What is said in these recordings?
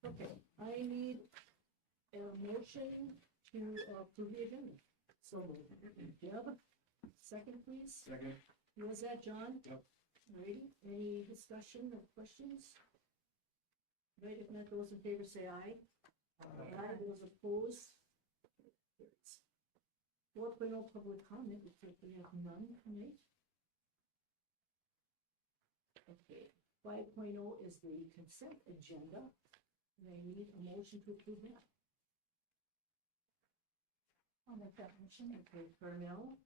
Okay, I need a motion to approve the agenda. So moved. Deb, second please. Second. Who was that, John? Yep. Alrighty, any discussion or questions? Right, if not, those in favor say aye. Aye. Those opposed? Carries. 4.0 public comment, looks like we have none tonight. Okay, 5.0 is the consent agenda. And I need a motion to approve that. I'll make that motion. Okay, Carmel,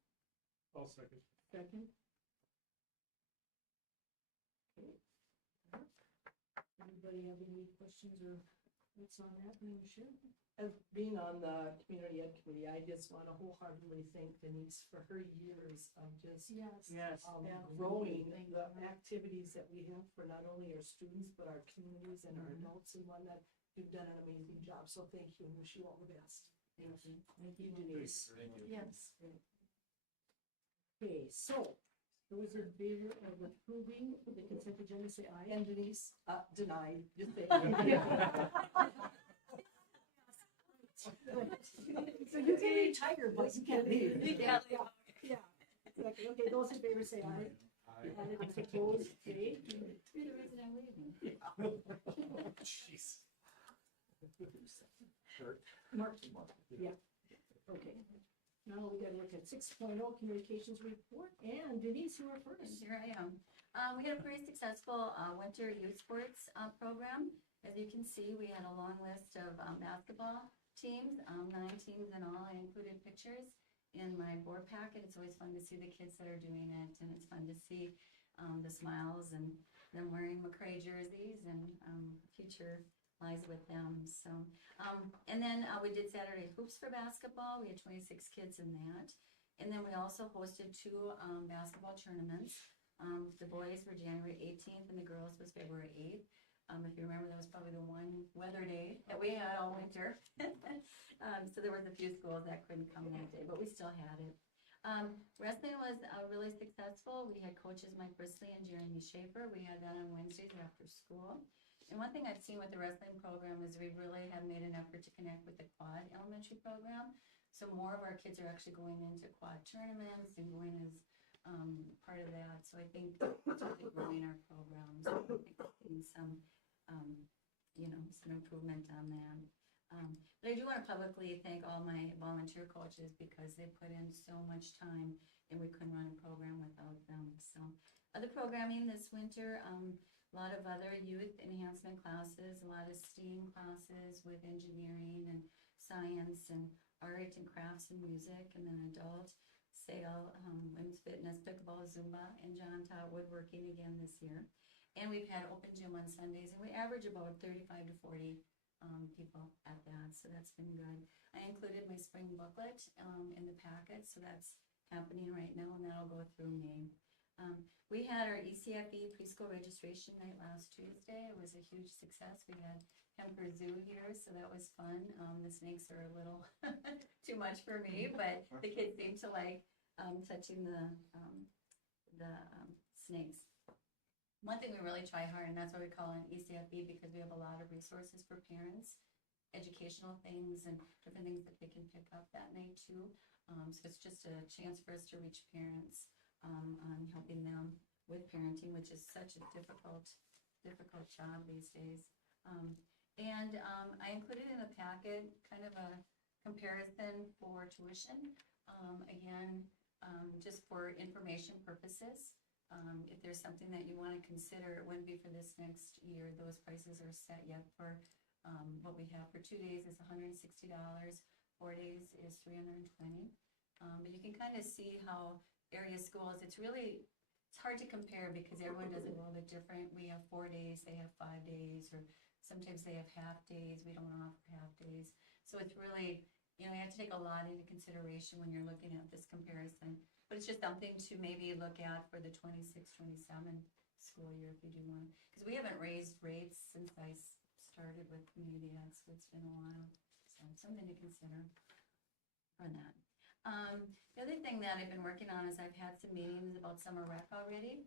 I'll second. second. Okay. Anybody have any questions or thoughts on that, Michelle? As being on the community ed committee, I just want to wholeheartedly thank Denise for her years of just Yes. Yes. growing the activities that we have for not only our students, but our communities and our adults and one that you've done an amazing job. So thank you and wish you all the best. Thank you. Thank you, Denise. Thank you. Yes. Okay, so those in favor of approving the consent agenda, say aye. And Denise, denied, just say. So you can retire, but you can't leave. Yeah. Exactly. Okay, those in favor say aye. And those opposed, okay. You're the reason I'm leaving. Jeez. Mark, yeah, okay. Now we gotta look at 6.0 communications report, and Denise, you are first. Here I am. We had a pretty successful winter youth sports program. As you can see, we had a long list of basketball teams, 9 teams in all. I included pictures in my board packet. It's always fun to see the kids that are doing it, and it's fun to see the smiles and them wearing McCray jerseys, and future lies with them. So, and then we did Saturday hoops for basketball. We had 26 kids in that. And then we also hosted 2 basketball tournaments. The boys were January 18th and the girls was February 8th. If you remember, that was probably the one weather day that we had all winter. So there was a few schools that couldn't come that day, but we still had it. Wrestling was really successful. We had coaches Mike Brisley and Jeremy Schaefer. We had that on Wednesdays after school. And one thing I've seen with the wrestling program is we really have made an effort to connect with the quad elementary program. So more of our kids are actually going into quad tournaments and going as part of that. So I think it's really growing our programs. I think we're seeing some, some improvement on that. But I do want to publicly thank all my volunteer coaches because they put in so much time and we couldn't run a program without them. So other programming this winter, a lot of other youth enhancement classes, a lot of STEAM classes with engineering and science and art and crafts and music, and then adult, sail, women's fitness, pickleball, Zumba, and John taught woodworking again this year. And we've had open gym on Sundays, and we average about 35 to 40 people at that, so that's been good. I included my spring booklet in the packet, so that's happening right now, and that'll go through May. We had our ECFE preschool registration night last Tuesday. It was a huge success. We had Kemper Zoo here, so that was fun. The snakes are a little too much for me, but the kids seem to like touching the snakes. One thing we really try hard, and that's why we call it ECFE, because we have a lot of resources for parents, educational things and different things that they can pick up that night too. So it's just a chance for us to reach parents on helping them with parenting, which is such a difficult job these days. I included in the packet kind of a comparison for tuition. Just for information purposes. If there's something that you want to consider, it wouldn't be for this next year. Those prices are set yet for what we have for 2 days is $160, 4 days is $320. But you can kind of see how area schools, it's hard to compare because everyone does it a little bit different. We have 4 days, they have 5 days, or sometimes they have half days. We don't offer half days. So it's really, you have to take a lot into consideration when you're looking at this comparison. But it's just something to maybe look at for the 26-27 school year if you do want. Because we haven't raised rates since I started with community ed, so it's been a while. So something to consider for that. The other thing that I've been working on is I've had some meetings about summer rec already.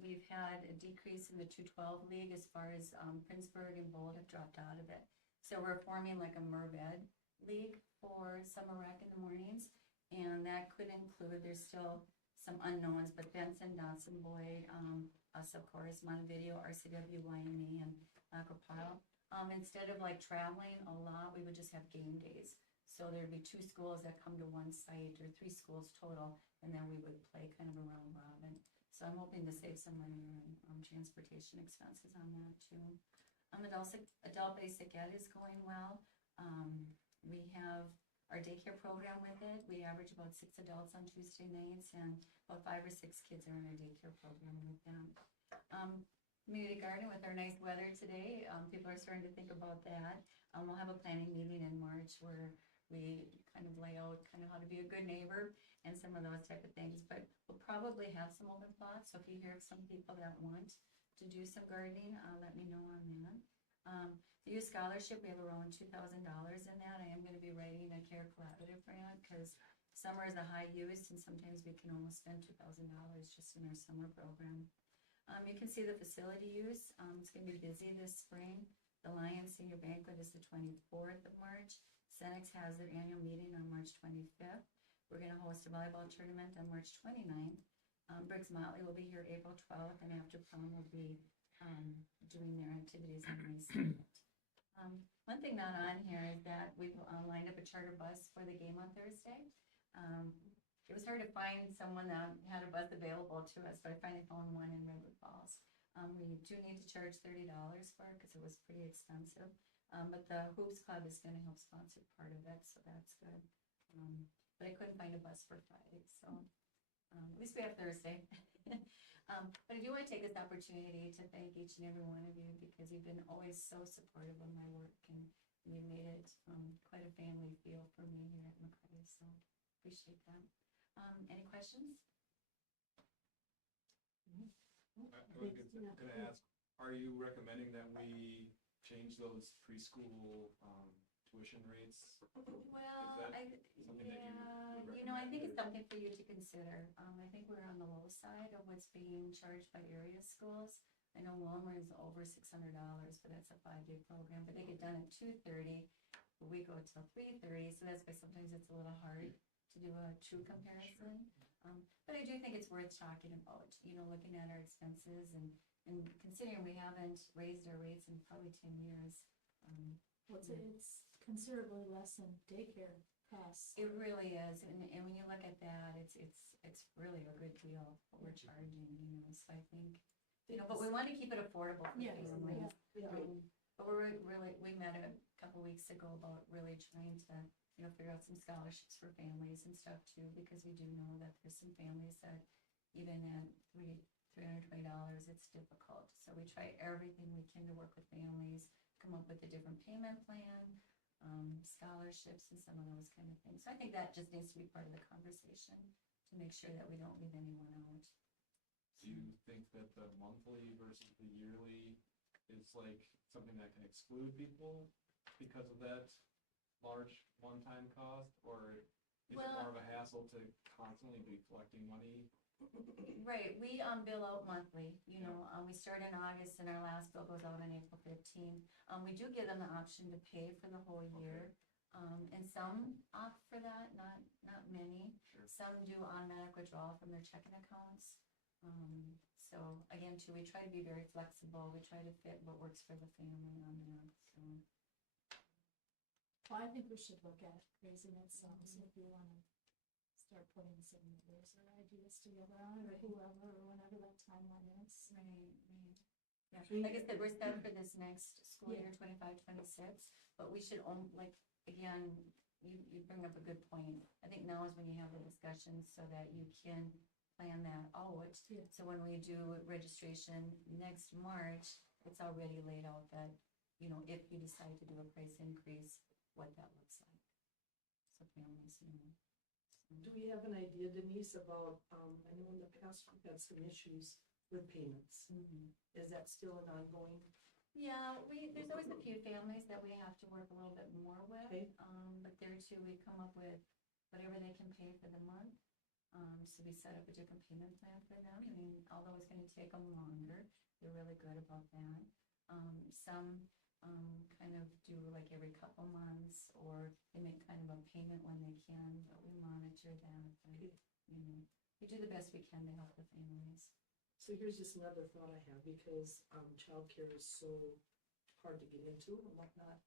We've had a decrease in the 212 league as far as Princeburg and Bold have dropped out of it. So we're forming like a Merved league for summer rec in the mornings. And that could include, there's still some unknowns, but Benson, Dodson, Boyd, us of course, Montevideo, RCW, YME, and Acropile. Instead of like traveling a lot, we would just have game days. So there'd be 2 schools that come to one site, or 3 schools total, and then we would play kind of a round robin. So I'm hoping to save some money on transportation expenses on that too. Adult basic ed is going well. We have our daycare program with it. We average about 6 adults on Tuesday nights, and about 5 or 6 kids are in our daycare program with them. Community garden with our nice weather today. People are starting to think about that. We'll have a planning meeting in March where we kind of lay out kind of how to be a good neighbor and some of those type of things, but we'll probably have some open plots. So if you hear of some people that want to do some gardening, let me know on that. The youth scholarship, we have around $2,000 in that. I am going to be writing a care collaborative grant because summer is a high use and sometimes we can almost spend $2,000 just in our summer program. You can see the facility use. It's going to be busy this spring. The Lions Senior Banquet is the 24th of March. Senex has their annual meeting on March 25th. We're going to host a volleyball tournament on March 29th. Briggs Motley will be here April 12th, and after prom will be doing their activities on May 2nd. One thing not on here is that we've lined up a charter bus for the game on Thursday. It was hard to find someone that had a bus available to us, but I finally found one in Redwood Falls. We do need to charge $30 for it because it was pretty expensive. But the Hoops Club is going to help sponsor part of it, so that's good. But I couldn't find a bus for Friday, so at least we have Thursday. But I do want to take this opportunity to thank each and every one of you because you've been always so supportive of my work and you made it quite a family feel for me here at McCray, so appreciate that. Any questions? I was gonna ask, are you recommending that we change those preschool tuition rates? Well, that I think it's something for you to consider. I think we're on the low side of what's being charged by area schools. I know Wilmer is over $600, but that's a 5-day program, but they get done at 2:30. We go till 3:30, so that's why sometimes it's a little hard to do a true comparison. But I do think it's worth talking about, looking at our expenses and considering we haven't raised our rates in probably 10 years. It's considerably less than daycare costs. It really is, and when you look at that, it's really a good deal what we're charging, so I think, but we want to keep it affordable for Yes, families. Yeah. But we met a couple weeks ago about really trying to, figure out some scholarships for families and stuff too, because we do know that there's some families that even at $320, it's difficult. So we try everything we can to work with families, come up with a different payment plan, scholarships and some of those kind of things. So I think that just needs to be part of the conversation to make sure that we don't leave anyone out. Do you think that the monthly versus the yearly is like something that can exclude people because of that large one-time cost, or is it more of a hassle to constantly be collecting money? Right, we bill out monthly, we start in August and our last bill goes out on April 15th. We do give them the option to pay for the whole year. And some opt for that, not many. Sure. Some do automatic withdrawal from their checking accounts. So again, too, we try to be very flexible. We try to fit what works for the family on that, so. Well, I think we should look at raising it some, so if you want to start putting some numbers or ideas together on it, or whoever, or whenever that timeline is. Right. Yeah, like I said, we're set for this next school year, 25-26, but we should again, you bring up a good point. I think now is when you have the discussions so that you can plan that out. Yeah. So when we do registration next March, it's already laid out that, if you decide to do a price increase, what that looks like. So families, Do we have an idea, Denise, about, I know in the past we've had some issues with payments. Is that still an ongoing? Yeah, there's always a few families that we have to work a little bit more with. Okay. But there too, we come up with whatever they can pay for the month. So we set up a different payment plan for them, and although it's gonna take them longer, they're really good about that. Some, kind of do like every couple months, or they make kind of a payment when they can, but we monitor that, and, you know, we do the best we can to help the families. So here's just another thought I have, because, childcare is so hard to get into and whatnot.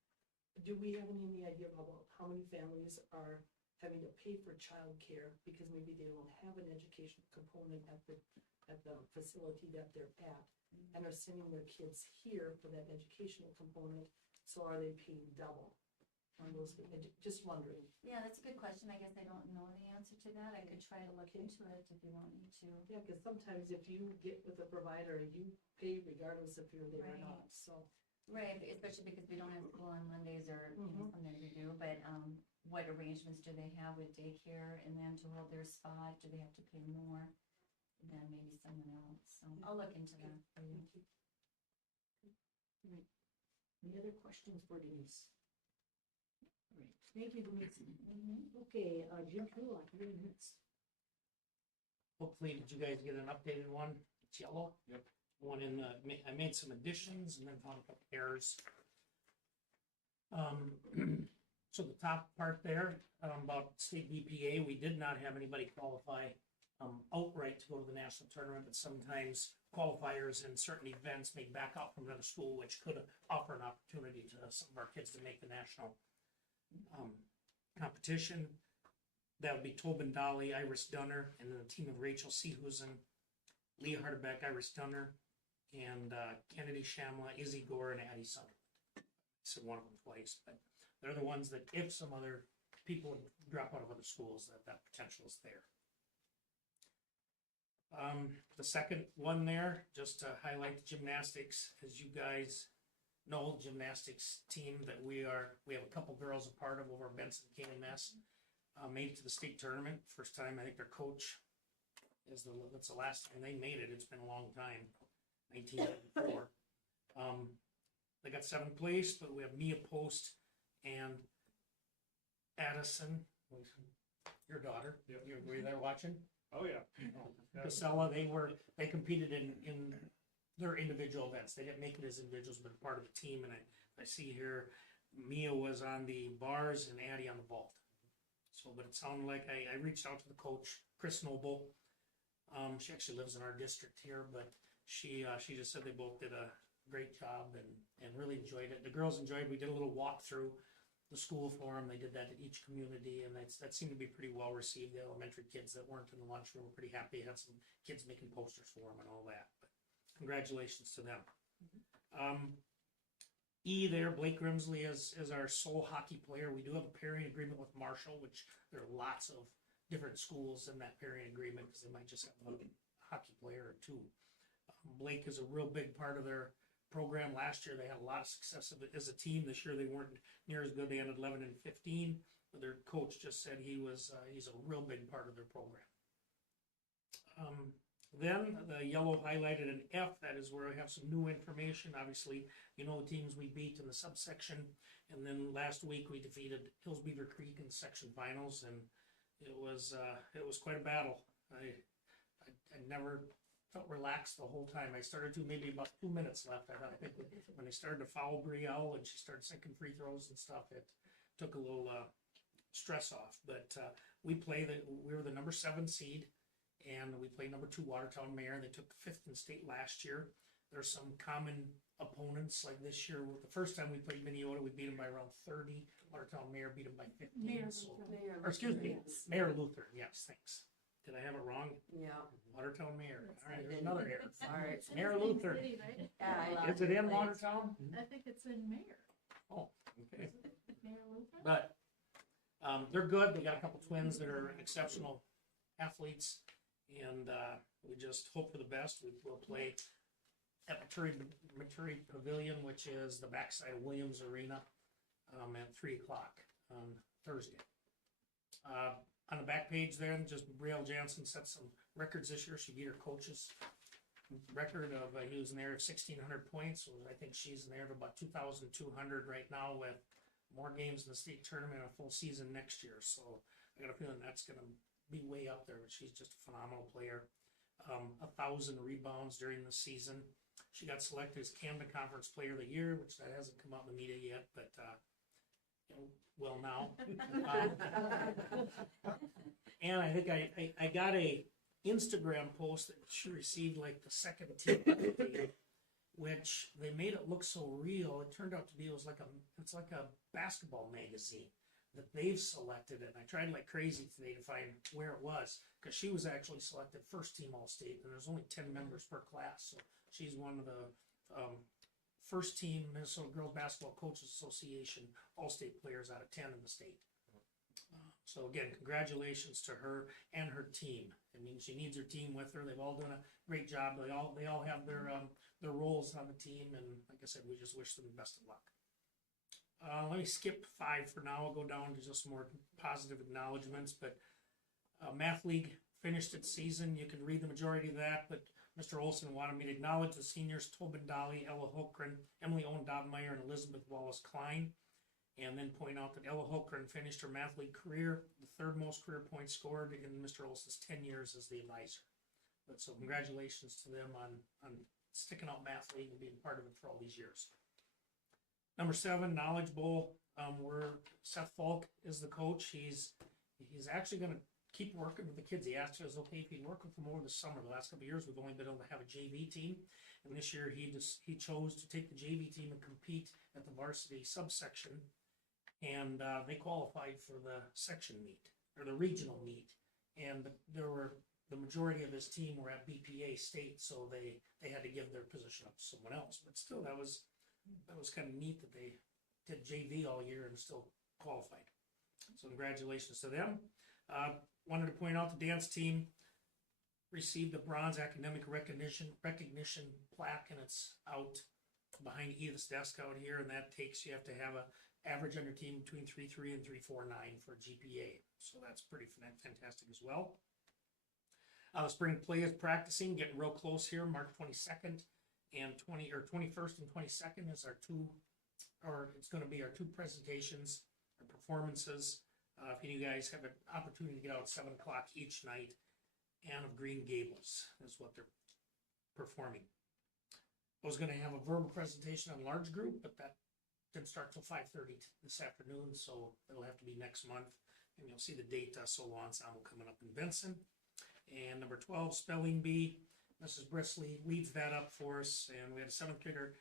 Do we have any idea about how many families are having to pay for childcare because maybe they don't have an educational component at the facility that they're at, and are sending their kids here for that educational component, so are they paying double on those, just wondering. Yeah, that's a good question. I guess I don't know the answer to that. I could try to look into it if you want me to. Yeah, because sometimes if you get with a provider, you pay regardless if you're there or not, Right. so. Right, especially because we don't have school on Mondays, or, you know, Mhm. sometimes we do, but, what arrangements do they have with daycare, and then to hold their spot, do they have to pay more than maybe someone else? So I'll look into that for you. Any other questions for Denise? All right, thank you, Denise. Mhm. Okay, Jim Truitt, your minutes. Hopefully, did you guys get an updated one? It's yellow. Yep. One in the, I made some additions and then found a couple errors. So the top part there, about state BPA, we did not have anybody qualify, outright to go to the national tournament, but sometimes qualifiers in certain events may back out from another school, which could offer an opportunity to some of our kids to make the national, competition. That would be Tobin Dolly, Iris Dunner, and then a team of Rachel Seehusen, Leah Hardebeck, Iris Dunner, and Kennedy Shamla, Izzy Gore, and Addie Sutherland. I said one of them twice, but they're the ones that if some other people drop out of other schools, that potential is there. The second one there, just to highlight the gymnastics, as you guys know, the gymnastics team that we have a couple girls a part of over at Benson KMS. Made it to the state tournament. First time, I think their coach that's the last time they made it. It's been a long time, 1994. They got seventh place, but we have Mia Post and Addison, your daughter. Yep. Were you there watching? Oh, yeah. Casella, they competed in their individual events. They didn't make it as individuals, but part of the team. And I see here, Mia was on the bars and Addie on the vault. So, but it sounded like I reached out to the coach, Chris Noble. She actually lives in our district here, but she just said they both did a great job and really enjoyed it. The girls enjoyed it. We did a little walk through the school for them. They did that at each community, and that seemed to be pretty well received. The elementary kids that weren't in the lunchroom were pretty happy. Had some kids making posters for them and all that. But congratulations to them. There, Blake Grimsley is our sole hockey player. We do have a pairing agreement with Marshall, which there are lots of different schools in that pairing agreement because they might just have a hockey player or two. Blake is a real big part of their program. Last year they had a lot of success as a team. This year they weren't near as good. They ended 11-15. But their coach just said he's a real big part of their program. Then the yellow highlighted an F, that is where I have some new information. Obviously, you know the teams we beat in the subsection, and then last week we defeated Hills Beaver Creek in the section finals, and it was quite a battle. I never felt relaxed the whole time. I started to maybe about 2 minutes left. I think when they started to foul Brielle and she started sinking free throws and stuff, it took a little stress off. But we were the number 7 seed. And we played number 2 Watertown Mayor. They took 5th in state last year. There's some common opponents like this year. The first time we played Minneota, we beat them by around 30. Watertown Mayor beat them by 15. Or excuse me, Mayor Lutheran. Yes, thanks. Did I have it wrong? Yeah. Watertown Mayor. All right, there's another error. Sorry. Mayor Lutheran. Is it in Watertown? I think it's in Mayor. Oh, okay. Mayor Luther? But they're good. They got a couple twins that are exceptional athletes. And we just hope for the best. We'll play at Maturi Pavilion, which is the backside of Williams Arena, at 3 o'clock on Thursday. On the back page there, just Brielle Jansen set some records this year. She beat her coach's record of, he was in there of 1,600 points. So I think she's in there of about 2,200 right now with more games in the state tournament and a full season next year. So I got a feeling that's going to be way up there. She's just a phenomenal player. 1,000 rebounds during the season. She got selected as Camden Conference Player of the Year, which that hasn't come out in the media yet, but will now. And I think I got a Instagram post that she received like the second team update, which they made it look so real. It turned out to be it's like a basketball magazine that they've selected, and I tried like crazy today to find where it was, because she was actually selected first team All-State, and there's only 10 members per class, so she's one of the first team Minnesota Girls Basketball Coaches Association All-State players out of 10 in the state. So again, congratulations to her and her team. I mean, she needs her team with her. They've all done a great job. They all have their roles on the team, and like I said, we just wish them the best of luck. Let me skip 5 for now. I'll go down to just more positive acknowledgments. But Math League finished its season. You can read the majority of that, but Mr. Olson wanted me to acknowledge the seniors Tobin Dolly, Ella Holkgren, Emily Owen Dobmeyer, and Elizabeth Wallace Klein, and then point out that Ella Holkgren finished her Math League career, the 3rd most career points scored in Mr. Olson's 10 years as the advisor. But so congratulations to them on sticking out Math League and being part of it for all these years. Number 7, Knowledge Bowl, where Seth Falk is the coach. He's actually going to keep working with the kids. He asked us, okay, if he'd work with them over the summer. The last couple of years, we've only been able to have a JV team, and this year he chose to take the JV team and compete at the varsity subsection, and they qualified for the section meet or the regional meet, and the majority of his team were at BPA State, so they had to give their position up to someone else. But still, that was kind of neat that they did JV all year and still qualified. So congratulations to them. Wanted to point out the dance team received the bronze academic recognition plaque, and it's out behind Edith's desk out here, and that takes, you have to have a average on your team between 3.3 and 3.49 for GPA. So that's pretty fantastic as well. Spring play is practicing, getting real close here. March 22nd and 21st and 22nd is it's going to be our 2 presentations or performances. If you guys have an opportunity to get out at 7 o'clock each night, Anne of Green Gables is what they're performing. I was going to have a verbal presentation on large group, but that didn't start till 5:30 this afternoon, so it'll have to be next month. And you'll see the date solo ensemble coming up in Benson. And number 12, Spelling Bee. Mrs. Brisley leads that up for us, and we had a 7th grader,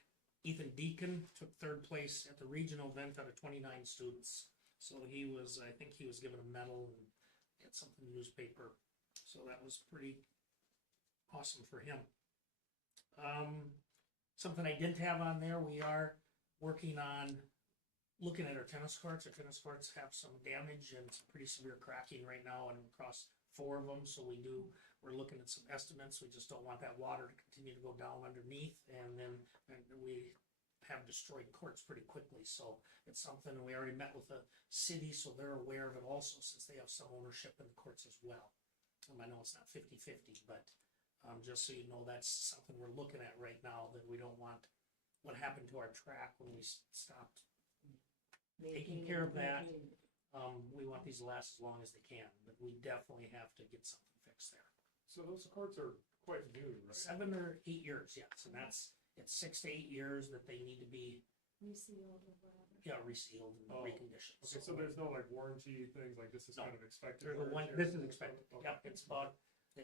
Ethan Deacon, took 3rd place at the regional event out of 29 students. So I think he was given a medal and had something in the newspaper. So that was pretty awesome for him. Something I didn't have on there, we are working on looking at our tennis courts. Our tennis courts have some damage and some pretty severe cracking right now, and across 4 of them. So we're looking at some estimates. We just don't want that water to continue to go down underneath, and then we have destroyed courts pretty quickly. So it's something, we already met with the city, so they're aware of it also, since they have some ownership in the courts as well. I know it's not 50-50, but just so you know, that's something we're looking at right now, that we don't want what happened to our track when we stopped taking care of that. We want these to last as long as they can, but we definitely have to get something fixed there. So those courts are quite new, right? 7 or 8 years, yes, and it's 6 to 8 years that they need to be Resealed or whatever. resealed and Oh, reconditioned. Okay, so there's no like warranty things, like this is No. kind of expected? There's a wear one, and tear this is and expected, stuff? yep, it's about,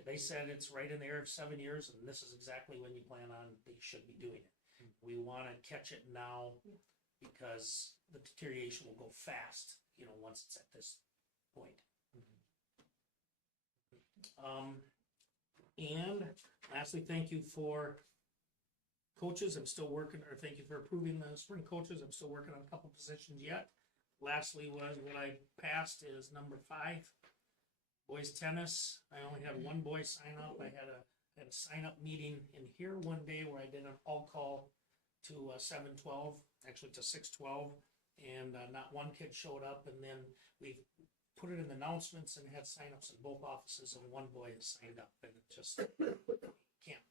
they said it's right in the air of 7 years, and this is exactly when you plan on, they should be doing it. We wanna catch it now, because the deterioration will go fast, once it's at this point. And lastly, thank you for coaches. I'm still working, or thank you for approving the spring coaches. I'm still working on a couple positions yet. Lastly was what I passed is number 5, boys tennis. I only had one boy sign up. I had a sign up meeting in here one day where I did an all call to 7:12, actually to 6:12, and not one kid showed up. And then we put it in the announcements and had signups in both offices, and one boy has signed up, and it just can't.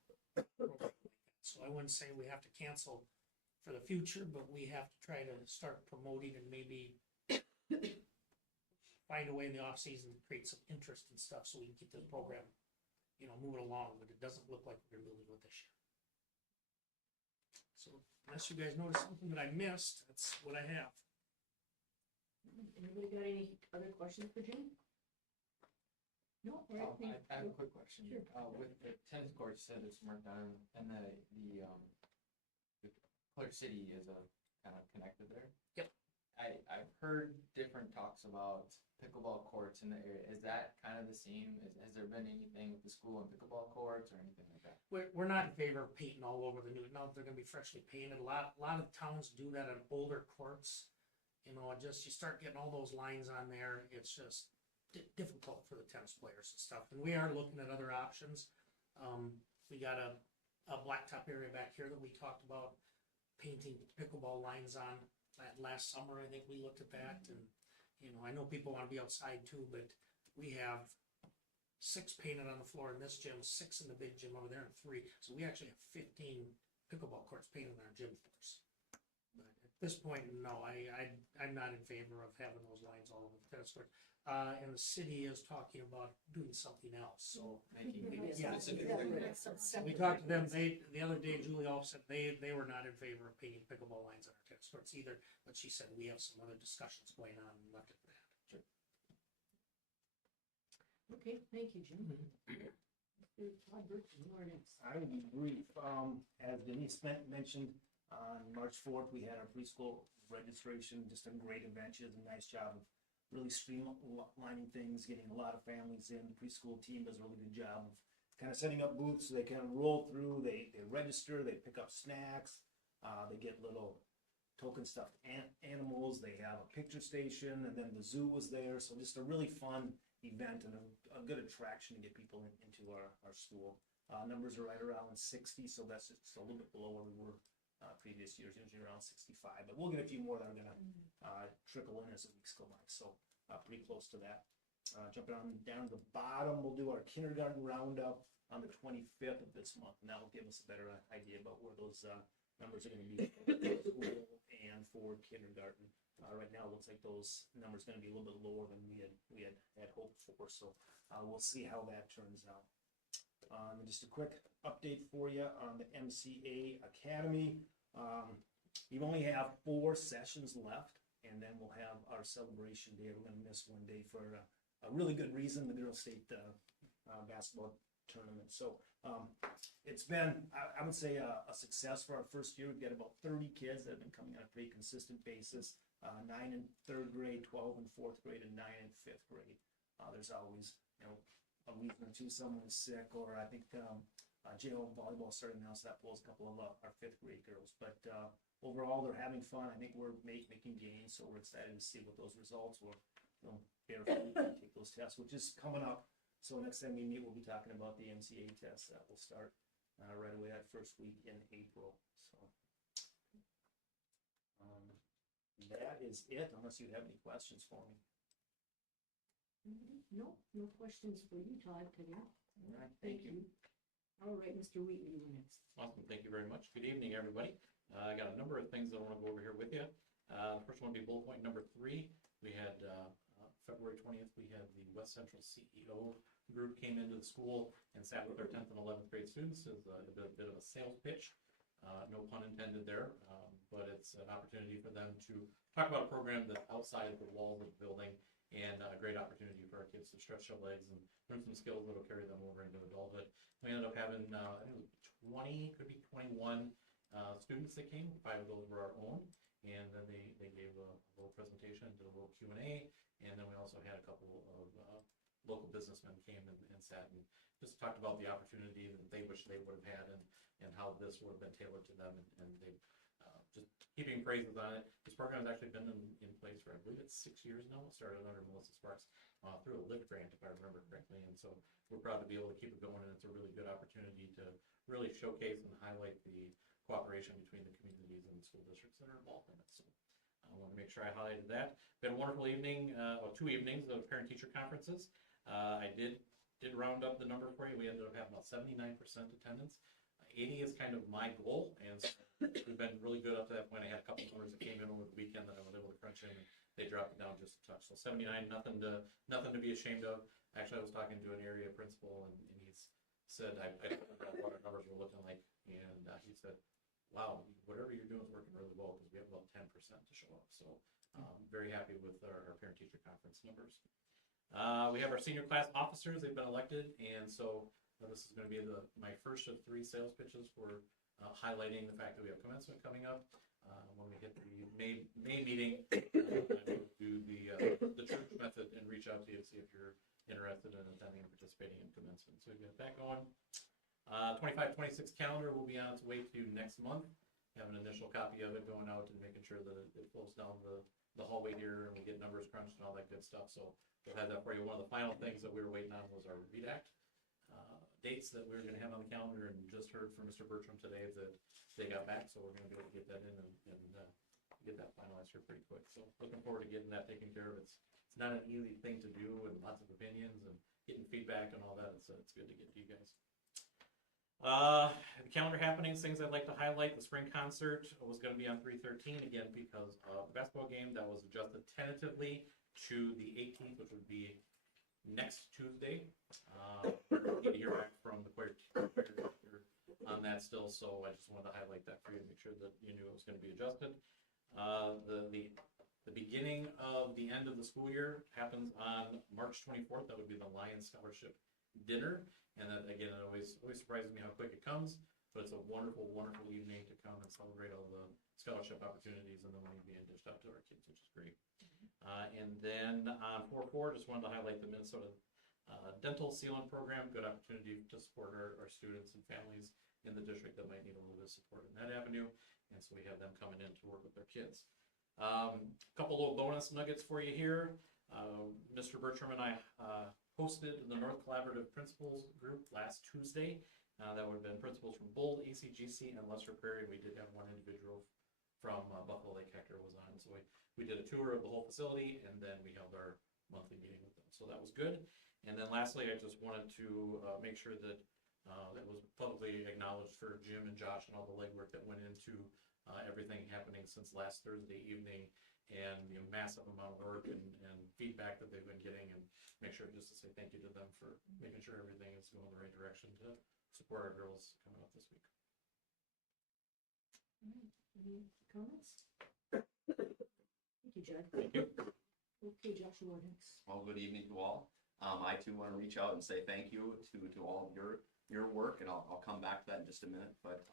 So I wouldn't say we have to cancel for the future, but we have to try to start promoting and maybe find a way in the off season to create some interest and stuff so we can keep the program, you know, moving along, but it doesn't look like we're gonna be able to do it this year. So unless you guys notice something that I missed, that's what I have. Anybody got any other questions for Jim? No, all right, thank I have a you. quick question. Sure. With the tennis court, you said it's marked down, and the Clear City is kind of connected there? Yep. I've heard different talks about pickleball courts in the area. Is that kind of the same? Has there been anything with the school and pickleball courts or anything like that? We're not in favor of painting all over the new, now that they're gonna be freshly painted, a lot of towns do that on older courts. You know, just, you start getting all those lines on there, it's just difficult for the tennis players and stuff, and we are looking at other options. We got a blacktop area back here that we talked about painting pickleball lines on, last summer, I think we looked at that, and, you know, I know people wanna be outside too, but we have 6 painted on the floor in this gym, 6 in the big gym over there, and 3. So we actually have 15 pickleball courts painted on our gym floors. But at this point, no, I'm not in favor of having those lines all over the tennis court. And the city is talking about doing something else, so. Making Yeah. specific Yeah, pickleball. that's We talked to them, the other day, Julie all said they were not in favor of painting pickleball lines on our tennis courts either, but she said we have some other discussions going on and left it at that. Okay, thank you, Jim. Mr. Todd Burton, you are next. I will be brief. As Denise mentioned, on March 4th, we had our preschool registration, just a great event. She does a nice job of really streamlining things, getting a lot of families in. The preschool team does a really good job of kind of setting up booths so they kind of roll through, they register, they pick up snacks, they get little token stuffed animals, they have a picture station, and then the zoo was there, so just a really fun event and a good attraction to get people into our school. Numbers are right around 60, so that's just a little bit below where we were previous years, usually around 65, but we'll get a few more that are gonna trickle in as the weeks go by, so pretty close to that. Jumping on down to the bottom, we'll do our kindergarten roundup on the 25th of this month, and that will give us a better idea about where those numbers are gonna be for school and for kindergarten. Right now, it looks like those numbers are gonna be a little bit lower than we had hoped for, so we'll see how that turns out. And just a quick update for you on the MCA Academy. We only have 4 sessions left, and then we'll have our celebration day. We're gonna miss one day for a really good reason, the Girls State basketball tournament. So it's been, I would say, a success for our first year. We've got about 30 kids that have been coming on a pretty consistent basis. 9 in 3rd grade, 12 in 4th grade, and 9 in 5th grade. There's always, you know, a week or two someone is sick, or I think JO volleyball started now, so that pulls a couple of our 5th grade girls. But overall, they're having fun. I think we're making gains, so we're excited to see what those results will, you know, bear fruit when we take those tests, which is coming up. So next time we meet, we'll be talking about the MCA tests that will start right away that first week in April. So that is it, unless you have any questions for me. No questions for you, Todd, today. All right, Thank you. All right, Mr. Wheatley, you are next. Awesome, thank you very much. Good evening, everybody. I got a number of things that I want to go over here with you. The first one would be bullet point number 3. We had February 20th, we had the West Central CEO group came into the school and sat with our 10th and 11th grade students as a bit of a sales pitch. No pun intended there, but it's an opportunity for them to talk about a program that's outside of the walls of the building, and a great opportunity for our kids to stretch their legs and learn some skills that will carry them over into adulthood. We ended up having, I think it was 20, could be 21 students that came. 5 of those were our own, and then they gave a little presentation, did a little Q&A, and then we also had a couple of local businessmen came and sat and just talked about the opportunity that they wish they would have had, and how this would have been tailored to them, and they just keeping praises on it. This program has actually been in place for, I believe it's 6 years now. It started under Melissa Sparks through a LIFT grant, if I remember correctly, and so we're proud to be able to keep it going, and it's a really good opportunity to really showcase and highlight the cooperation between the communities and the school districts that are involved in it. So I want to make sure I highlighted that. Been a wonderful evening, well, 2 evenings of parent-teacher conferences. I did round up the number for you. We ended up having about 79% attendance. 80 is kind of my goal, and so we've been really good up to that point. I had a couple numbers that came in over the weekend that I was able to crunch in they dropped it down just a touch. So 79, nothing to be ashamed of. Actually, I was talking to an area principal, and he's said, I told him what our numbers were looking like, and he said, wow, whatever you're doing is working really well, because we have about 10% to show up. So very happy with our parent-teacher conference numbers. We have our senior class officers. They've been elected, and so this is going to be my first of 3 sales pitches for highlighting the fact that we have commencement coming up. When we hit the May meeting, I will do the church method and reach out to you to see if you're interested in attending and participating in commencement. So we got that going. 25-26 calendar will be on its way to next month. Have an initial copy of it going out and making sure that it flows down the hallway here, and we get numbers crunched and all that good stuff. So we'll have that for you. One of the final things that we were waiting on was our READ Act dates that we were going to have on the calendar, and just heard from Mr. Bertram today that they got back, so we're going to be able to get that in and get that finalized here pretty quick. So looking forward to getting that taken care of. It's not an easy thing to do, and lots of opinions and getting feedback and all that. It's good to get to you guys. The calendar happenings, things I'd like to highlight. The spring concert was going to be on 3/13 again because of the basketball game. That was adjusted tentatively to the 18th, which would be next Tuesday. Need to hear back from the choir director on that still, so I just wanted to highlight that for you to make sure that you knew it was going to be adjusted. The beginning of the end of the school year happens on March 24th. That would be the Lions Scholarship Dinner, and that again, it always surprises me how quick it comes. But it's a wonderful, wonderful evening to come and celebrate all the scholarship opportunities and the money being dished out to our kids, which is great. And then on 4/4, just wanted to highlight the Minnesota dental sealant program. Good opportunity to support our students and families in the district that might need a little bit of support in that avenue. And so we have them coming in to work with their kids. A couple little bonus nuggets for you here. Mr. Bertram and I hosted the North Collaborative Principals Group last Tuesday. That would have been principals from Bold, ACGC, and Lesser Prairie. We did have one individual from Buffalo Lake Hector was on. So we did a tour of the whole facility, and then we held our monthly meeting with them. So that was good. And then lastly, I just wanted to make sure that that was publicly acknowledged for Jim and Josh and all the legwork that went into everything happening since last Thursday evening, and the massive amount of work and feedback that they've been getting, and make sure just to say thank you to them for making sure everything is going the right direction to support our girls coming up this week. Any comments? Thank you, Judd. Thank you. Okay, Joshua Hicks. Well, good evening to all. I too want to reach out and say thank you to all of your work, and I'll come back to that in just a minute. But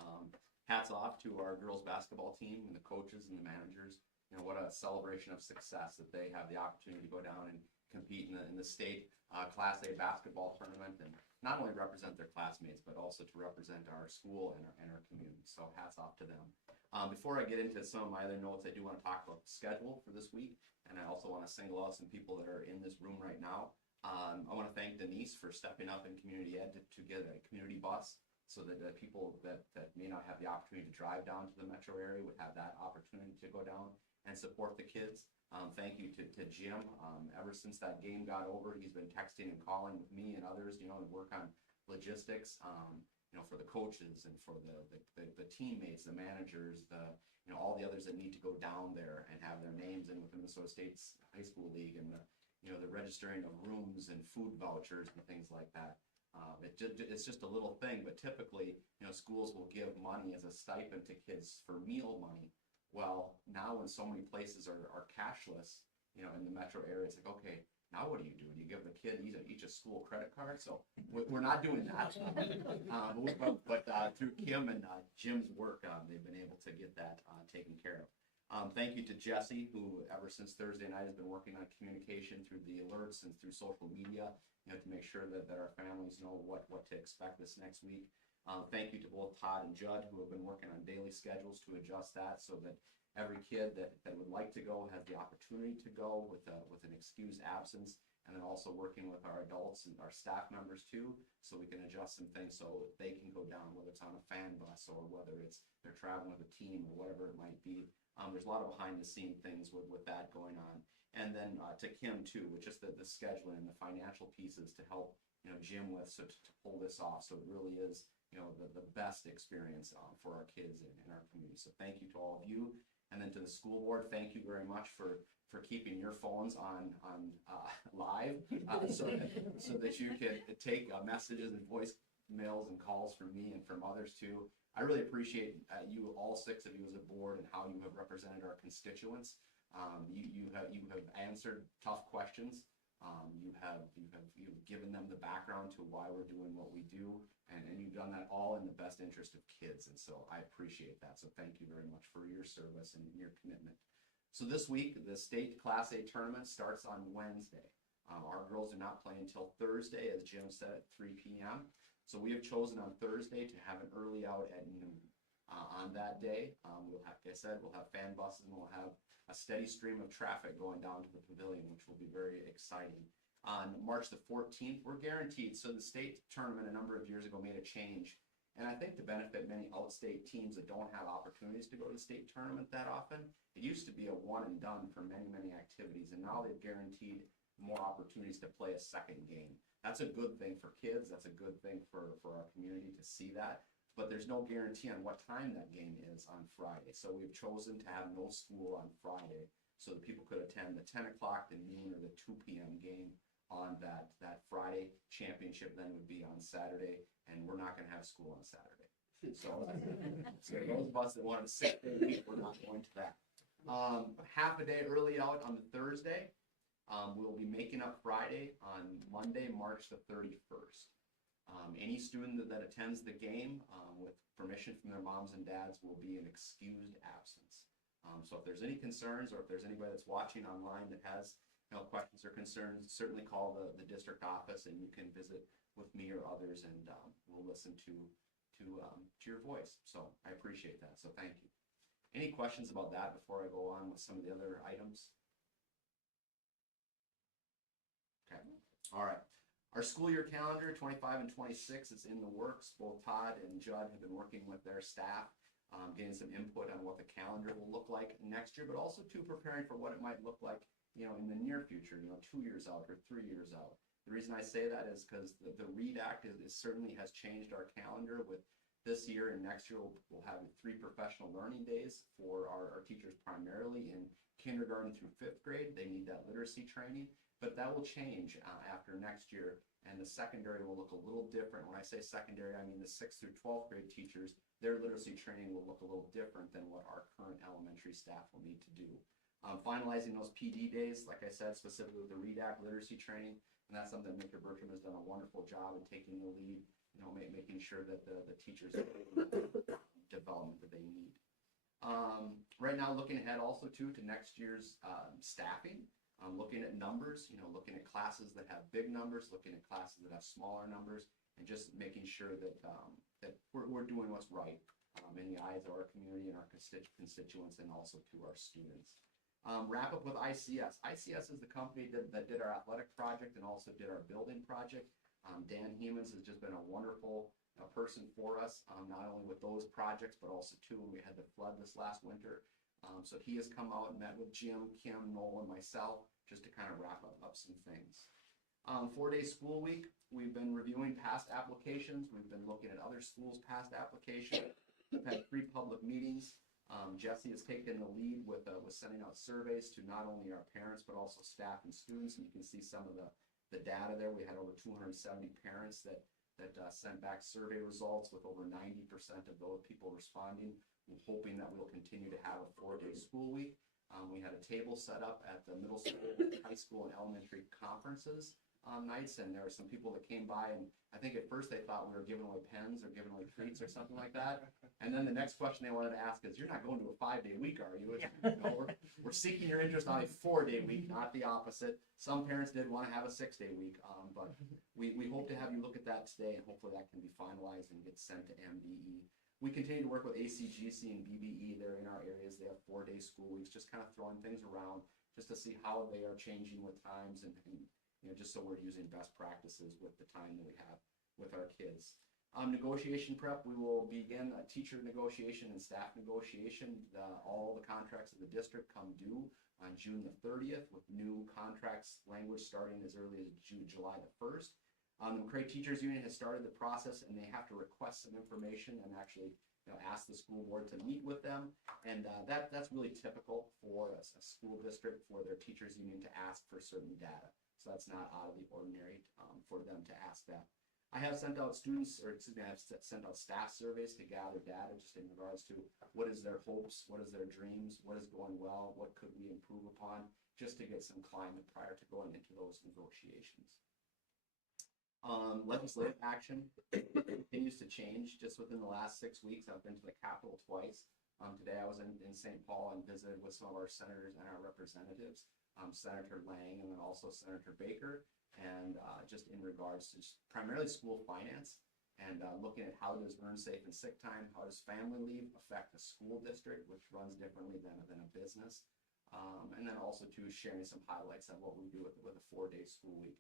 hats off to our girls basketball team and the coaches and the managers. You know, what a celebration of success that they have the opportunity to go down and compete in the state Class A basketball tournament, and not only represent their classmates, but also to represent our school and our community. So hats off to them. Before I get into some of my other notes, I do want to talk about the schedule for this week, and I also want to single out some people that are in this room right now. I want to thank Denise for stepping up in community ed to get a community bus, so that people that may not have the opportunity to drive down to the metro area would have that opportunity to go down and support the kids. Thank you to Jim. Ever since that game got over, he's been texting and calling with me and others, you know, to work on logistics, you know, for the coaches and for the teammates, the managers, you know, all the others that need to go down there and have their names in with the Minnesota State's high school league, and you know, the registering of rooms and food vouchers and things like that. It's just a little thing, but typically, you know, schools will give money as a stipend to kids for meal money. Well, now when so many places are cashless, you know, in the metro area, it's like, okay, now what do? You give the kid each a school credit card? So we're not doing that. But through Kim and Jim's work, they've been able to get that taken care of. Thank you to Jesse, who ever since Thursday night has been working on communication through the alerts and through social media, you know, to make sure that our families know what to expect this next week. Thank you to both Todd and Judd, who have been working on daily schedules to adjust that so that every kid that would like to go has the opportunity to go with an excused absence, and then also working with our adults and our staff members too, so we can adjust some things so they can go down, whether it's on a fan bus or whether it's they're traveling with a team or whatever it might be. There's a lot of behind the scene things with that going on. And then to Kim too, with just the scheduling and the financial pieces to help, you know, Jim with, so to pull this off. So it really is, you know, the best experience for our kids in our community. So thank you to all of you. And then to the school board, thank you very much for keeping your phones on live, so that you could take messages and voicemails and calls from me and from others too. I really appreciate you, all 6 of you as a board, and how you have represented our constituents. You have answered tough questions. You've given them the background to why we're doing what we do, and you've done that all in the best interest of kids, and so I appreciate that. So thank you very much for your service and your commitment. So this week, the state Class A tournament starts on Wednesday. Our girls do not play until Thursday, as Jim said, at 3 p.m. So we have chosen on Thursday to have an early out at noon. On that day, we'll have, like I said, we'll have fan buses, and we'll have a steady stream of traffic going down to the pavilion, which will be very exciting. On March the 14th, we're guaranteed. So the state tournament a number of years ago made a change, and I think to benefit many outstate teams that don't have opportunities to go to the state tournament that often. It used to be a one and done for many, many activities, and now they've guaranteed more opportunities to play a second game. That's a good thing for kids. That's a good thing for our community to see that. But there's no guarantee on what time that game is on Friday. So we've chosen to have no school on Friday so that people could attend the 10 o'clock, the noon, or the 2 p.m. game on that Friday. Championship then would be on Saturday, and we're not going to have school on Saturday. So those of us that wanted a 6-day week, we're not going to that. Half a day early out on the Thursday. We'll be making up Friday on Monday, March the 31st. Any student that attends the game with permission from their moms and dads will be an excused absence. So if there's any concerns, or if there's anybody that's watching online that has questions or concerns, certainly call the district office, and you can visit with me or others, and we'll listen to your voice. So I appreciate that. So thank you. Any questions about that before I go on with some of the other items? Okay. All right. Our school year calendar, 25 and 26, is in the works. Both Todd and Judd have been working with their staff, getting some input on what the calendar will look like next year, but also too preparing for what it might look like, in the near future, 2 years out or 3 years out. The reason I say that is because the READ Act is certainly has changed our calendar. With this year and next year, we'll have 3 professional learning days for our teachers, primarily in kindergarten through 5th grade. They need that literacy training. But that will change after next year, and the secondary will look a little different. When I say secondary, I mean the 6th through 12th grade teachers. Their literacy training will look a little different than what our current elementary staff will need to do. Finalizing those PD days, like I said, specifically with the READ Act literacy training, and that's something Mr. Bertram has done a wonderful job in taking the lead, making sure that the teachers have the development that they need. Right now, looking ahead also to next year's staffing. Looking at numbers, looking at classes that have big numbers, looking at classes that have smaller numbers, and just making sure that we're doing what's right in the eyes of our community and our constituents, and also to our students. Wrap up with ICS. ICS is the company that did our athletic project and also did our building project. Dan Hemans has just been a wonderful person for us, not only with those projects, but also too when we had the flood this last winter. So he has come out and met with Jim, Kim, Noel, and myself just to kind of wrap up some things. 4-day school week, we've been reviewing past applications. We've been looking at other schools' past applications. We've had 3 public meetings. Jesse has taken the lead with sending out surveys to not only our parents, but also staff and students. And you can see some of the data there. We had over 270 parents that sent back survey results, with over 90% of those people responding. I'm hoping that we'll continue to have a 4-day school week. We had a table set up at the middle school, high school, and elementary conferences nights, and there were some people that came by, and I think at first they thought we were giving away pens or giving away treats or something like that. And then the next question they wanted to ask is, "You're not going to a 5-day week, are you?" No, we're seeking your interest on a 4-day week, not the opposite. Some parents did want to have a 6-day week, but we hope to have you look at that today, and hopefully that can be finalized and get sent to MDE. We continue to work with ACGC and BBE. They're in our areas. They have 4-day school weeks, just kind of throwing things around just to see how they are changing with times, and just so we're using best practices with the time that we have with our kids. Negotiation prep, we will begin a teacher negotiation and staff negotiation. All the contracts of the district come due on June the 30th, with new contracts language starting as early as July the 1st. The McRae Teachers Union has started the process, and they have to request some information and actually ask the school board to meet with them. And that's really typical for a school district, for their teachers union to ask for certain data. So that's not out of the ordinary for them to ask that. I have sent out I have sent out staff surveys to gather data just in regards to what is their hopes, what is their dreams, what is going well, what could we improve upon, just to get some climate prior to going into those negotiations. Legislative action continues to change. Just within the last 6 weeks, I've been to the Capitol twice. Today I was in St. Paul and visited with some of our senators and our representatives, Senator Lang and then also Senator Baker, and just in regards to primarily school finance and looking at how does earn safe and sick time, how does family leave affect a school district, which runs differently than a business, and then also too sharing some highlights of what we do with a 4-day school week.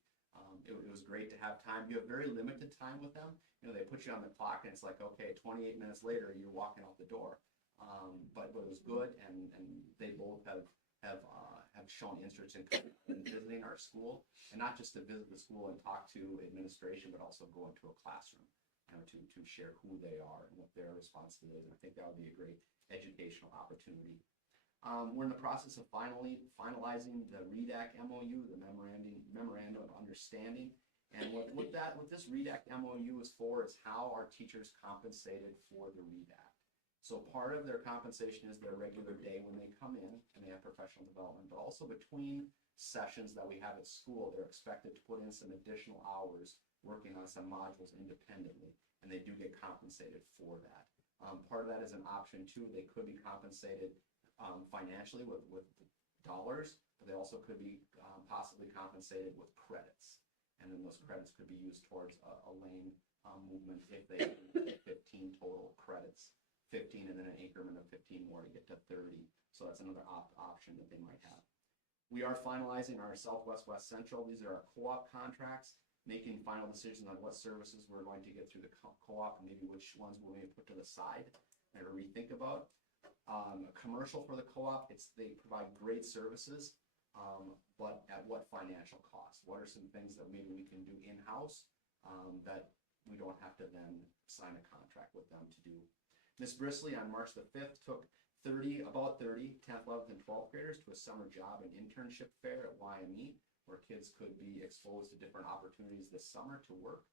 It was great to have time. You have very limited time with them. They put you on the clock and it's like, okay, 28 minutes later, you're walking out the door. But it was good, and they both have shown interest in visiting our school, and not just to visit the school and talk to administration, but also go into a classroom, to share who they are and what their responsibility is. And I think that would be a great educational opportunity. We're in the process of finalizing the REDAC MOU, the Memorandum of Understanding. And what this REDAC MOU is for is how our teachers compensated for the REDAC. So part of their compensation is their regular day when they come in and they have professional development, but also between sessions that we have at school, they're expected to put in some additional hours working on some modules independently, and they do get compensated for that. Part of that is an option too. They could be compensated financially with dollars, but they also could be possibly compensated with credits. And then those credits could be used towards a lane movement if they get 15 total credits, 15 and then an increment of 15 more to get to 30. So that's another option that they might have. We are finalizing our Southwest West Central. These are our co-op contracts, making final decisions on what services we're going to get through the co-op and maybe which ones we'll maybe put to the side and rethink about. A commercial for the co-op, they provide great services, but at what financial cost? What are some things that maybe we can do in-house that we don't have to then sign a contract with them to do? Miss Brisley on March the 5th took about 30 10th, 11th, and 12th graders to a summer job and internship fair at YME, where kids could be exposed to different opportunities this summer to work,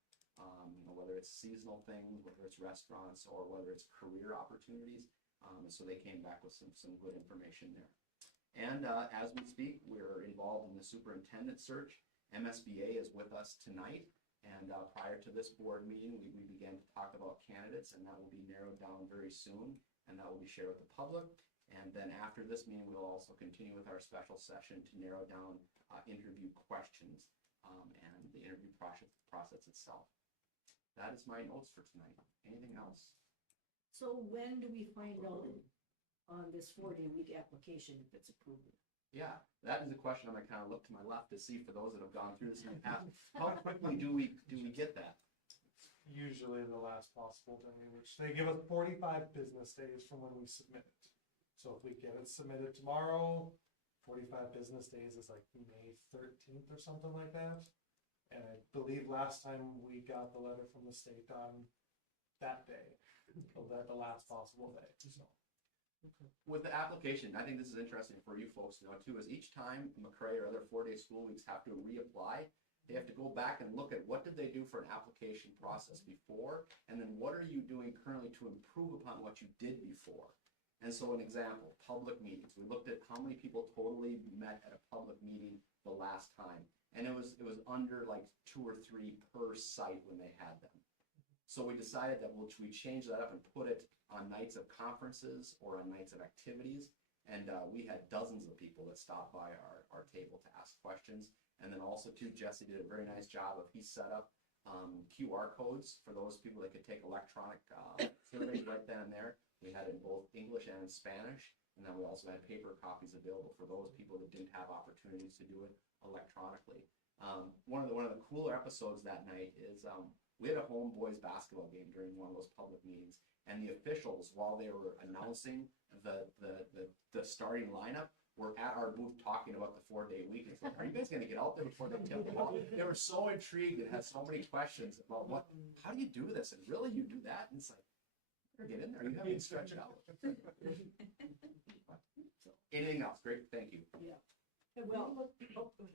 whether it's seasonal things, whether it's restaurants, or whether it's career opportunities. And so they came back with some good information there. And as we speak, we're involved in the superintendent search. MSBA is with us tonight. And prior to this board meeting, we began to talk about candidates, and that will be narrowed down very soon, and that will be shared with the public. And then after this meeting, we'll also continue with our special session to narrow down interview questions and the interview process itself. That is my notes for tonight. Anything else? So when do we find out on this 4-day week application if it's approved? Yeah, that is a question I'm gonna kind of look to my left to see for those that have gone through this in the past. How quickly do we get that? Usually the last possible day, which they give us 45 business days from when we submit it. So if we get it submitted tomorrow, 45 business days is like May 13th or something like that. And I believe last time we got the letter from the state on that day, so that the last possible day, so. With the application, I think this is interesting for you folks to know too, is each time McRae or other 4-day school weeks have to reapply, they have to go back and look at what did they do for an application process before, and then what are you doing currently to improve upon what you did before. And so an example, public meetings. We looked at how many people totally met at a public meeting the last time, and it was under like 2 or 3 per site when they had them. So we decided that we change that up and put it on nights of conferences or on nights of activities. And we had dozens of people that stopped by our table to ask questions. And then also too, Jesse did a very nice job of, he set up QR codes for those people that could take electronic surveys right then and there. We had it in both English and in Spanish. And then we also had paper copies available for those people that didn't have opportunities to do it electronically. One of the cooler episodes that night is we had a home boys basketball game during one of those public meetings, and the officials, while they were announcing the starting lineup, were at our booth talking about the 4-day week. It's like, are you guys going to get out there before they tip the ball? They were so intrigued and had so many questions about how do you do this, and really you do that? And it's like, Get in there, you haven't even stretched it out. Anything else? Great, thank you. Well,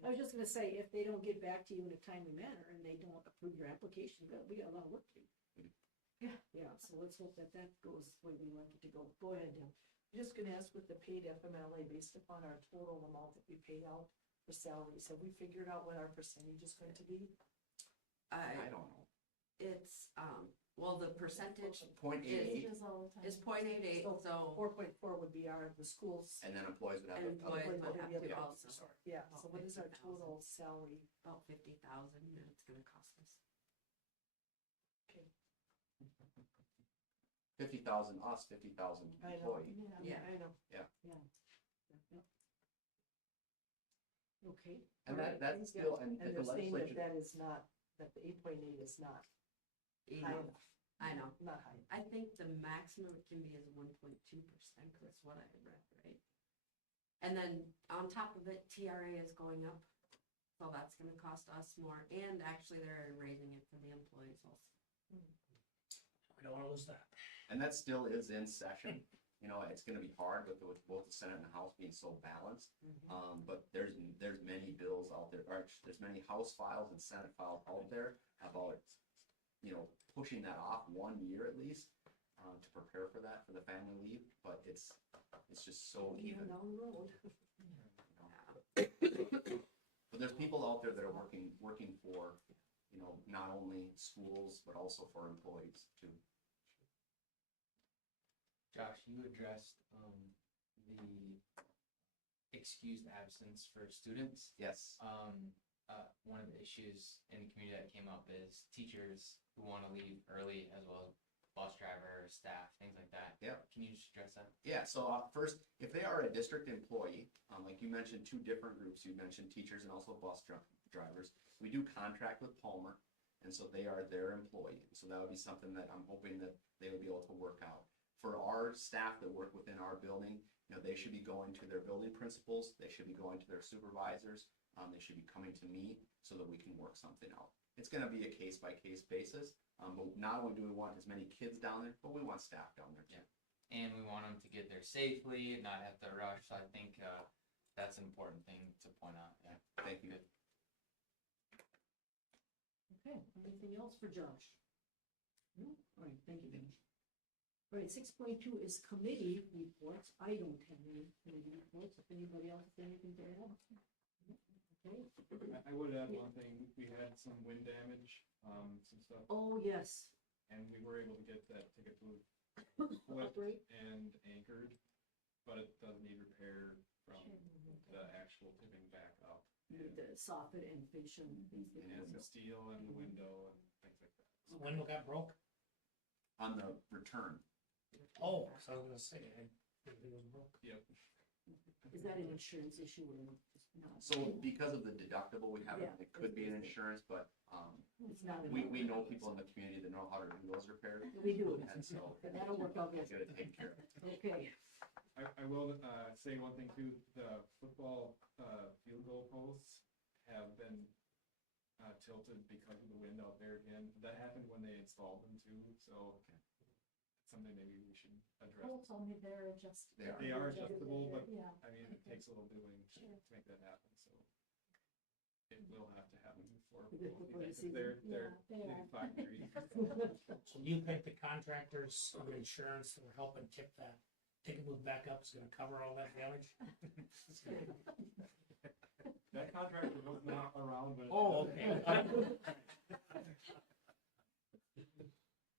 I was just gonna say, if they don't get back to you in a timely manner and they don't approve your application, we got a lot of work to do. Yeah, so let's hope that that goes the way we want it to go. Go ahead, Dan. I'm just gonna ask with the paid FMLA, based upon our total amount that we paid out for salaries, have we figured out what our percentage is going to be? I don't know. It's, well, the percentage Point eight eight, is 0.88, so, 4.4 would be the schools. and then employees would have. and the other- employees would have to Yeah, also, sorry. Yeah, so what is our 50,000. total salary? about 50,000 that it's gonna cost us. 50,000 us, 50,000 I know. employee. Yeah. I know. Okay. And all right, that's still, and And the they're saying that legislature, that is not, that the 8.8 is not high Enough. enough. I know. Not high. I think the maximum it can be is 1.2%, that's what I had read, right? And then on top of it, TRA is going up, so that's gonna cost us more, and actually they're raising it for the employees also. We don't wanna lose that. and that still is in session. You know, it's gonna be hard with both the Senate and the House being so balanced. But there's many bills out there, or there's many House files and Senate files out there about, you know, pushing that off 1 year at least, to prepare for that, for the family leave, but it's just so Even even. down the road. But there's people out there that are working for, you know, not only schools, but also for employees too. Josh, you addressed, the excused absence for students. Yes. One of the issues in the community that came up is teachers who wanna leave early, as well as bus driver, staff, things like that. Yeah. Can you just address that? Yeah, so first, if they are a district employee, like you mentioned, two different groups, you mentioned teachers and also bus drivers. We do contract with Palmer, and so they are their employee. So that would be something that I'm hoping that they would be able to work out. For our staff that work within our building, you know, they should be going to their building principals, they should be going to their supervisors, they should be coming to me so that we can work something out. It's gonna be a case-by-case basis, but not only do we want as many kids down there, but we want staff down there too. And we want them to get there safely and not have to rush, so I think, that's an important thing to point out, yeah. Thank you. Good. Okay, anything else for Josh? No? All right, thank you, Ben. All right, 6.2 is committee reports. I don't have any committee reports. If anybody else has anything to add? Okay. I would add one thing, we had some wind damage, some stuff, Oh, yes. and we were able to get that ticket booth Right. flipped and anchored, but it does need repair from the actual tipping back up. The soffit and fascia and things like And that. the steel and the window and things like that. The window got broke? On the return, Oh, so I was gonna say, I think it was broke. Yep. Is that an insurance issue or just not? so because of the deductible we have, Yeah. it could be an insurance, but, It's not. we know people in the community that know how to do those repairs, We do. and so That'll work out we'll good. get it taken care of. Okay. I will, say one thing too, the football, field goal posts have been, tilted because of the wind out there again. That happened when they installed them too, so it's something maybe we should address. told me they're adjustable. They are. They are adjustable, but Yeah. I mean, it takes a little doing to Sure. make that happen, so. It will have to happen before. Before the because season. They're Yeah, they hitting are. 5 degrees. So you think the contractors of insurance that were helping tip that ticket booth back up is gonna cover all that damage? That contractor was not around, but. Oh, okay.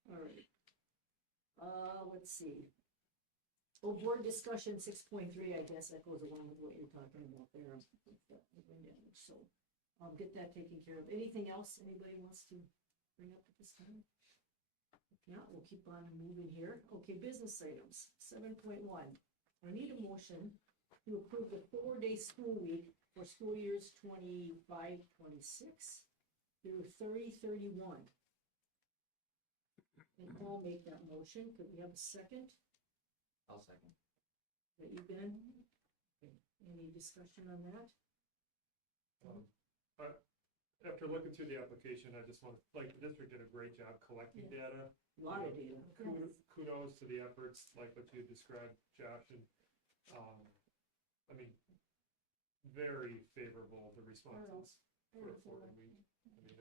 All right. Let's see. Oh, board discussion 6.3, I guess that goes along with what you're talking about there. With the wind damage. So I'll get that taken care of. Anything else anybody wants to bring up at this time? If not, we'll keep on moving here. Okay, business items, 7.1. I need a motion to approve the 4-day school week for school years 25-26 through 30-31. And Paul make that motion. Could we have a second? I'll second. That you, Ben? Okay. Any discussion on that? after looking through the application, I just want, like, the district did a great job collecting data. A lot of data. Kudos to the efforts, like what you described, Josh, and, I mean, very favorable, the responses for a week. I mean,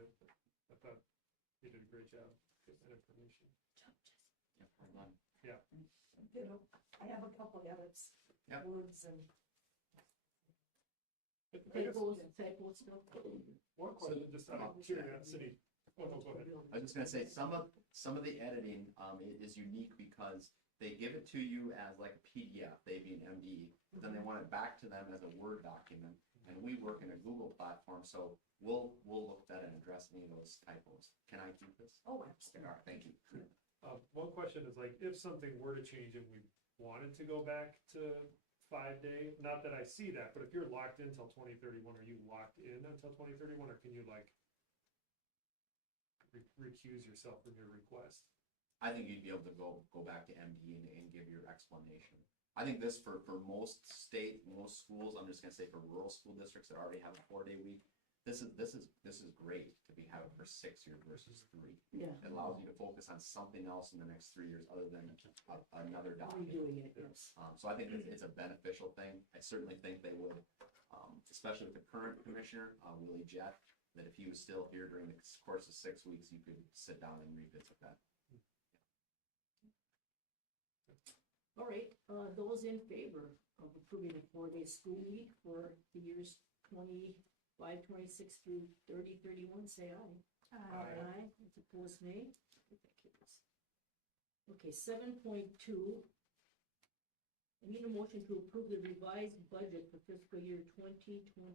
I thought you did a great job getting that information. Yeah, well done. You know, I have a couple edits, Yep. words and. Typos still. One question, just out of curiosity. Oh, no, go ahead. I was just gonna say, some of the editing, is unique because they give it to you as like a PDF, they being MDE, but then they want it back to them as a Word document. And we work in a Google platform, so we'll look at and address any of those typos. Can I keep this? Oh, All absolutely. right, thank you. One question is like, if something were to change and we wanted to go back to 5-day, not that I see that, but if you're locked in until 2031, are you locked in until 2031, or can you like recuse yourself from your request? I think you'd be able to go back to MD and give your explanation. I think this for most schools, I'm just gonna say for rural school districts that already have a 4-day week, this is great to be having for 6 years versus 3. Yeah. It allows you to focus on something else in the next 3 years other than another document. Redoing it, yes. So I think it's a beneficial thing. I certainly think they would, especially with the current commissioner, Willie Jett, that if he was still here during the course of 6 weeks, you could sit down and revisit that. All right, those in favor of approving a 4-day school week for the years 25, 26 through 30, 31, say aye. Aye. Those opposed, nay. I think that carries. Okay, 7.2. I need a motion to approve the revised budget for fiscal year 2025.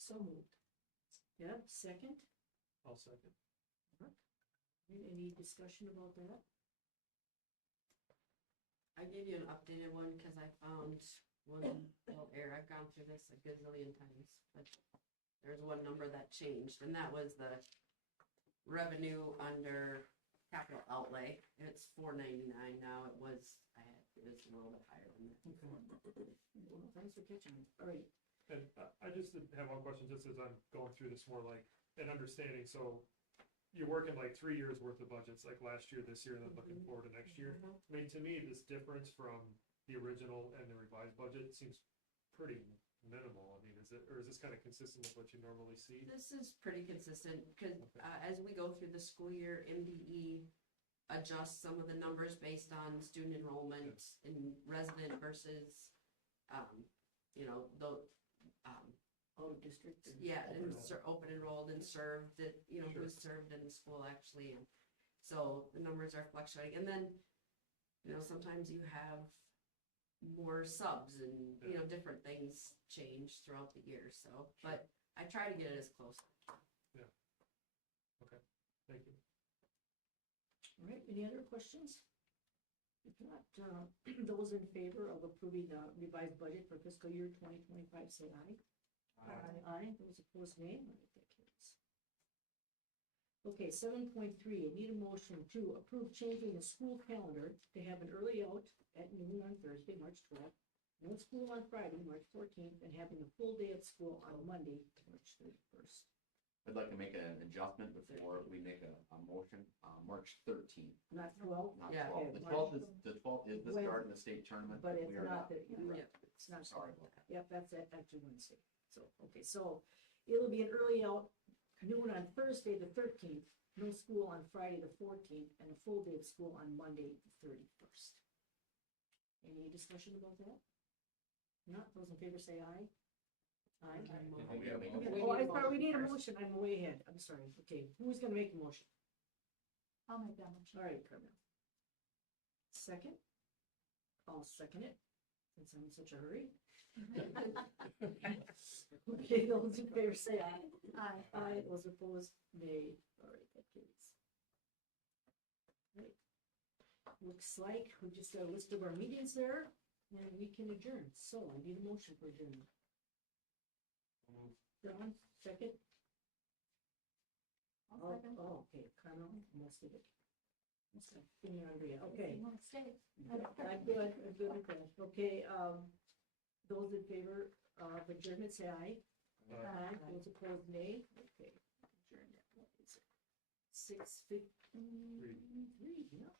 So moved. Yep, second. I'll second. Any discussion about that? I gave you an updated one because I found one little error. I've gone through this a gazillion times, but there's one number that changed, and that was the revenue under capital outlay. It's $499 now. It was a little bit higher than that before. Well, thanks for catching me. All right. And I just have one question, just as I'm going through this more like an understanding. So you're working like 3 years worth of budgets, like last year, this year, and then looking forward to next year. I mean, to me, this difference from the original and the revised budget seems pretty minimal. I mean, is this kind of consistent with what you normally see? This is pretty consistent because Okay. as we go through the school year, MDE adjusts some of the numbers based on student enrollment and resident versus, Out of district. yeah, and Open open enrolled and served, that, who's served in the school actually. And so the numbers are fluctuating. And then, sometimes you have more subs and, different things change throughout the year. So, but I try to get it as close. Thank you. All right, any other questions? If not, those in favor of approving the revised budget for fiscal year 2025, say aye. Aye. Those opposed, nay. All right, that carries. Okay, 7.3, I need a motion to approve changing the school calendar to have an early out at noon on Thursday, March 12th, no school on Friday, March 14th, and having a full day of school on Monday, March 31st. I'd like to make an adjustment before we make a motion, March 13th, Not 12? not Yeah. 12. Okay, The 12th is the When- start of the state tournament. But it's we are not the, Yeah. it's not. Sorry about that. Yep, that's actually Wednesday. So, okay, so it'll be an early out noon on Thursday, the 13th, no school on Friday, the 14th, and a full day of school on Monday, the 31st. Any discussion about that? Not, those in favor say aye. Aye. Oh, we gotta make a Okay. motion. Oh, I thought we need a first. motion, I'm way ahead, I'm sorry, okay, who's gonna make the motion? I'll make that motion. All right, Carmel. Second? I'll second it, since I'm in such a hurry. Okay, those in favor say aye. Aye. Aye, those opposed, nay. All right, that carries. Right. Looks like we just got a list of our meetings there, and we can adjourn. So I need a motion for adjournment. Don, second? I'll Oh, second. oh, okay, Carmel, most of it. Andrea, okay. You wanna stay? I'm good with that. Okay, those in favor of adjournment, say aye. Aye. Those opposed, nay. Okay, adjourn that. What is it? 6:53, yeah.